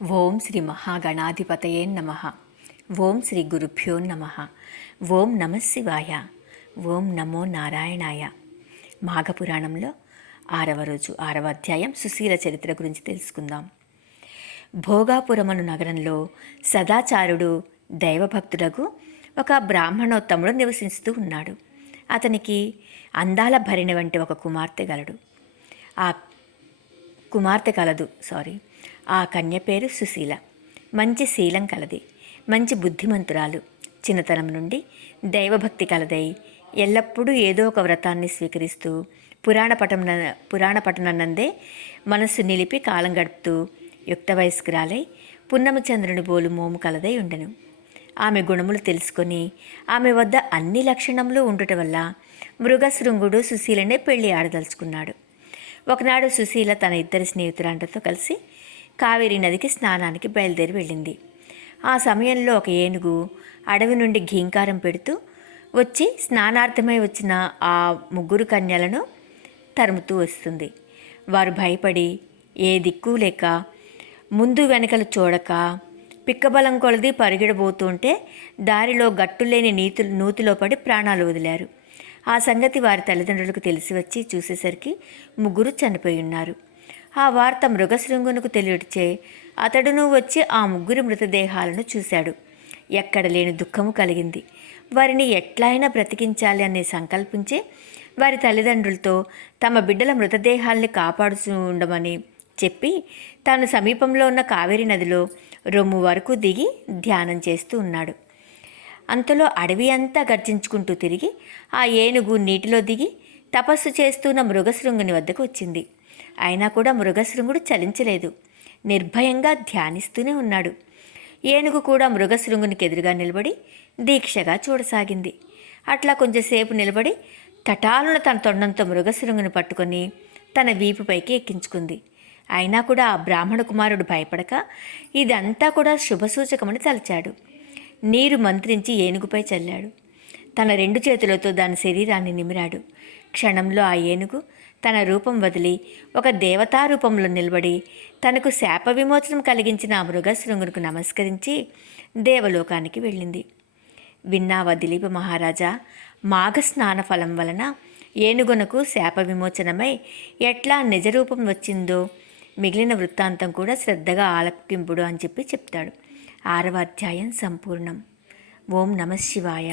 ఓం శ్రీ మహాగణాధిపతయే నమ. ఓం శ్రీ గురుభ్యో నమ. ఓం నమ శివాయ. ఓం నమో నారాయణాయ. మాఘపురాణంలో 6వ రోజు 6వ అధ్యాయం సుశీల చరిత్ర గురించి తెలుసుకుందాం. భోగాపురమను నగరంలో సదాచారుడు దైవభక్తుడకు ఒక బ్రాహ్మణోత్తముడు నివసిస్తూ ఉన్నాడు. అతనికి అందాల భరిణి వంటి ఒక కుమార్తె గలడు. ఆ కన్య పేరు సుశీల. మంచి శీలం కలది, మంచి బుద్ధిమంతురాలు. చిన్నతనం నుండి దైవభక్తి కలదై ఎల్లప్పుడూ ఏదో ఒక వ్రతాన్ని స్వీకరిస్తూ పురాణ పఠనందే మనస్సు నిలిపి కాలం గడుపుతూ యుక్త వయస్కురాలై పున్నమచంద్రుని బోలు మోము కలదై ఉండెను. ఆమె గుణములు తెలుసుకొని ఆమె వద్ద అన్ని లక్షణములు ఉండుట వల్ల మృగశృంగుడు సుశీలనే పెళ్లి ఆడదలుచుకున్నాడు. ఒకనాడు సుశీల తన ఇద్దరి స్నేహితురాండ్రతో కలిసి కావేరీ నదికి స్నానానికి బయలుదేరి వెళ్ళింది. ఆ సమయంలో ఒక ఏనుగు అడవి నుండి ఘీంకారం పెడుతూ వచ్చి స్నానార్థమై వచ్చిన ఆ ముగ్గురు కన్యలను తరుముతూ వస్తుంది. వారు భయపడి ఏ దిక్కు లేక ముందు వెనకలు చూడక పిక్కబలం కొలది పరిగెడబోతుంటే దారిలో గట్టులేని నూతిలో పడి ప్రాణాలు వదిలారు. ఆ సంగతి వారి తల్లిదండ్రులకు తెలిసి వచ్చి చూసేసరికి ముగ్గురు చనిపోయి ఉన్నారు. ఆ వార్త మృగశృంగునకు తెలియచే అతడును వచ్చి ఆ ముగ్గురి మృతదేహాలను చూశాడు. ఎక్కడ లేని దుఃఖము కలిగింది. వారిని ఎట్లయినా బ్రతికించాలి అని సంకల్పించి వారి తల్లిదండ్రులతో తమ బిడ్డల మృతదేహాల్ని కాపాడుతూ ఉండమని చెప్పి తాను సమీపంలో ఉన్న కావేరీ నదిలో రొమ్ము వరకు దిగి ధ్యానం చేస్తూ ఉన్నాడు. అంతలో అడవి అంతా గర్జించుకుంటూ తిరిగి ఆ ఏనుగు నీటిలో దిగి తపస్సు చేస్తున్న మృగశృంగుని వద్దకు వచ్చింది. అయినా కూడా మృగశృంగుడు చలించలేదు. నిర్భయంగా ధ్యానిస్తూనే ఉన్నాడు. ఏనుగు కూడా మృగశృంగునికి ఎదురుగా నిలబడి దీక్షగా చూడసాగింది. అట్లా కొంచెంసేపు నిలబడి తటాలున తన తొండంతో మృగశృంగుని పట్టుకొని తన వీపుపైకి ఎక్కించుకుంది. అయినా కూడా ఆ బ్రాహ్మణ కుమారుడు భయపడక ఇదంతా కూడా శుభసూచకమని తలచాడు. నీరు మంత్రించి ఏనుగుపై చల్లాడు. తన 2 చేతులతో దాని శరీరాన్ని నిమిరాడు. క్షణంలో ఆ ఏనుగు తన రూపం వదిలి ఒక దేవతా రూపంలో నిలబడి తనకు శాప విమోచనం కలిగించిన ఆ మృగశృంగునికి నమస్కరించి దేవలోకానికి వెళ్ళింది. విన్నావా దిలీప మహారాజా, మాఘస్నాన ఫలం వలన ఏనుగునకు శాప విమోచనమై ఎట్లా నిజరూపం వచ్చిందో మిగిలిన వృత్తాంతం కూడా శ్రద్ధగా ఆలకింపుడు అని చెప్తాడు. 6వ అధ్యాయం సంపూర్ణం. ఓం నమ శివాయ.